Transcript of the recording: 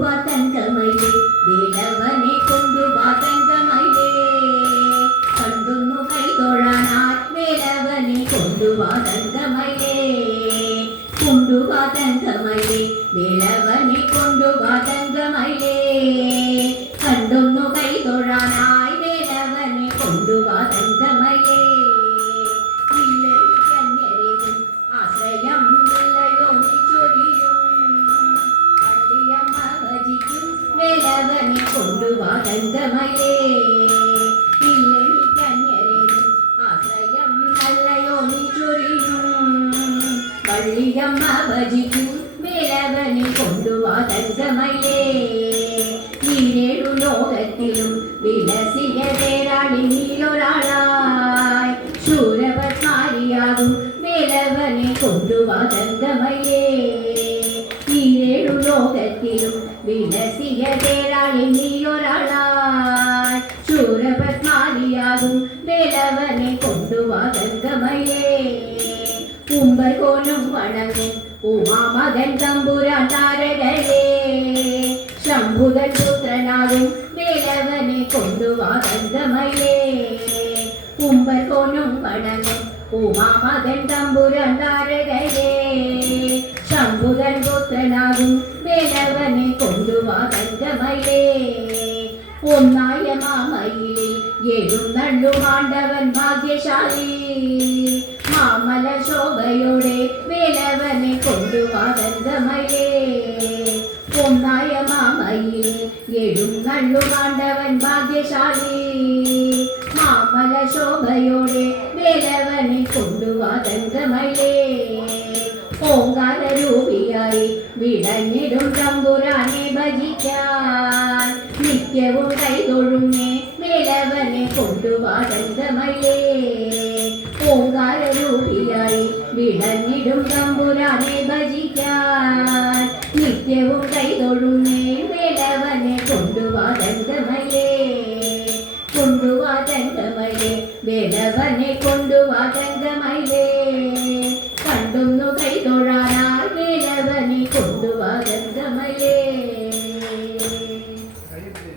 வா தங்கமயிலே வேலவனை கொண்டு வா தங்கமயிலே கண்டொന്നു കൈതൊഴാനായി വേലവനെ കൊണ്ടു വാ തങ്കമയിലേ കൊണ്ടു വാ തങ്കമയിലേ വേലവനെ കൊണ്ടു വാ തങ്കമയിലേ കണ്ടൊന്നു കൈതൊഴാനായി വേലവനെ കൊണ്ടു വാ തങ്കമയിലേ ഇല്ലരിക്കന്യരേതും ആശ്രയം ഇല്ലയോ നീ ചൊരിയും പള്ളിയമ്മ ഭജിക്കും വേലവനെ കൊണ്ടു വാ തങ്കമയിലേ വള്ളിയമ്മ ഭജിക്കും വേലവനെ കൊണ്ടുവാ തങ്കമയിലേ ഈരേഴു ലോകത്തിലും വിലസിയ തേരാളി നീയൊരാളായി ശൂരപത്മാരിയാകും വേലവനെ കൊണ്ടുവാ തങ്കമയിലേ ഈരേഴു ലോകത്തിലും വിലസിയ തേരാളി നീയൊരാളായി ശൂരപത്മാരിയാകും വേലവനെ കൊണ്ടുവാ തങ്കമയിലേ കുംഭകോനും വണങ്ങും ഉമാമകൻ തമ്പുരാൻ താരകരേ ശംഭുതൻ പുത്രനാകും വേലവനെ കൊണ്ടുവാ തങ്കമയിലേ കുംഭകോനും വണങ്ങും ഉമാമകൻ തമ്പുരാൻ താരകരേ ശംഭുതൻ പുത്രനാകും വേലവനെ കൊണ്ടുവാ തങ്കമയിലേ ഒന്നായ മാമയിലിൽ എഴുന്നള്ളുമാണ്ടവൻ ഭാഗ്യശാലി മാമല ശോഭയോടെ വേലവനെ കൊണ്ടുവാ തങ്കമയിലേ ഒന്നായ മാമയിൽ എഴുന്നള്ളുമാണ്ടവൻ ഭാഗ്യശാലി മാമല ശോഭയോടെ വേലവനെ കൊണ്ടുവാ തങ്കമയിലേ ഓങ്കാരരൂപിയായി വിളഞ്ഞിടും തമ്പുരാനെ ഭജിക്കാൻ നിത്യവും കൈതൊഴുമേ വേലവനെ കൊണ്ടുവാ തങ്കമയിലേ ഓങ്കാരരൂപിയായി വിളഞ്ഞിടും തമ്പുരാനെ ഭജിക്കാൻ നിത്യവും കൈതൊഴുമേ വേലവനെ കൊണ്ടുവാ തങ്കമയിലേ കൊണ്ടുവാ തങ്കമയിലേ വേലവനെ കൊണ്ടുവാ തങ്കമയിലേ